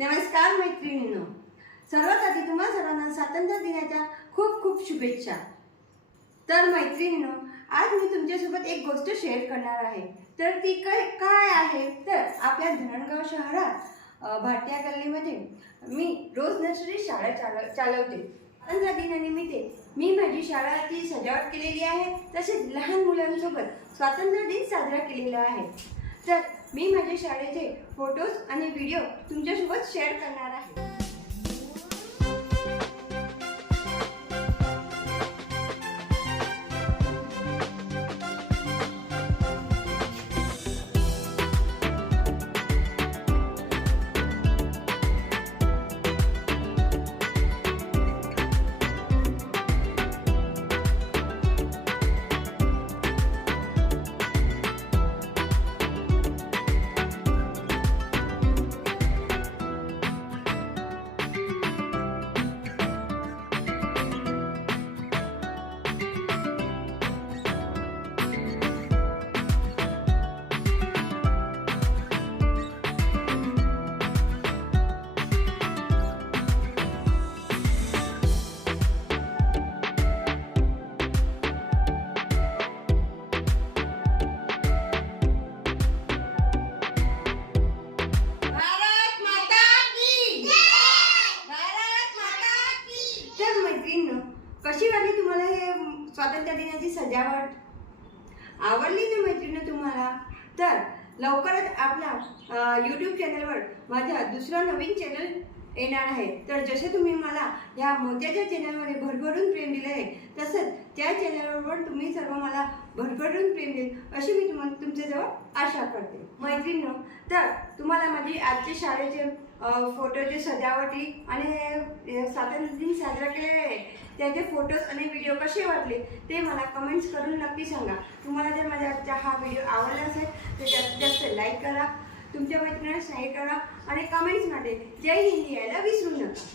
नमस्कार मैत्रिणींनो. सर्वात आधी तुम्हा सर्वांना स्वातंत्र्य दिनाच्या खूप खूप शुभेच्छा. तर मैत्रिणींनो आज मी तुमच्यासोबत एक गोष्ट शेअर करणार आहे. तर ती काय काय आहे? तर आपल्या धरणगाव शहरात अ, भाट्या गल्लीमध्ये मी रोज नर्सरी शाळा चालव चालवते. स्वातंत्र्य दिनानिमित्त मी माझी शाळाची सजावट केलेली आहे. तसेच लहान मुलांसोबत स्वातंत्र्य दिन साजरा केलेला आहे. तर मी माझ्या शाळेचे फोटोज आणि व्हिडिओ तुमच्यासोबत शेअर करणार आहे. मैत्रिणींनो कशी वाटली तुम्हाला हे स्वातंत्र्य दिनाची सजावट? आवडली ना मैत्रिणी तुम्हाला? तर लवकरच आपल्या यूट्यूब चॅनलवर माझा दुसरा नवीन चॅनल येणार आहे. तर जसे तुम्ही मला या मोत्याच्या चॅनलमध्ये भरभरून प्रेम दिले आहे तसंच त्या चॅनलवर तुम्ही सर्व मला भरभरून प्रेम देईल अशी मी तुम्हाला तुमच्याजवळ आशा करते. मैत्रिणी तर तुम्हाला माझी आजच्या शाळेचे फोटोचे सजावटी आणि हे स्वातंत्र्य दिन साजरा केलेले आहे त्याचे फोटोज आणि व्हिडिओ कसे वाटले ते मला कमेंट्स करून नक्की सांगा. तुम्हाला जर माझ्या आजचा हा व्हिडिओ आवडला असेल तर जास्तीत जास्त लाईक करा. तुमच्या मैत्रिणींना शेअर करा आणि कमेंट्समध्ये जय हिंदी यायला विसरू नका.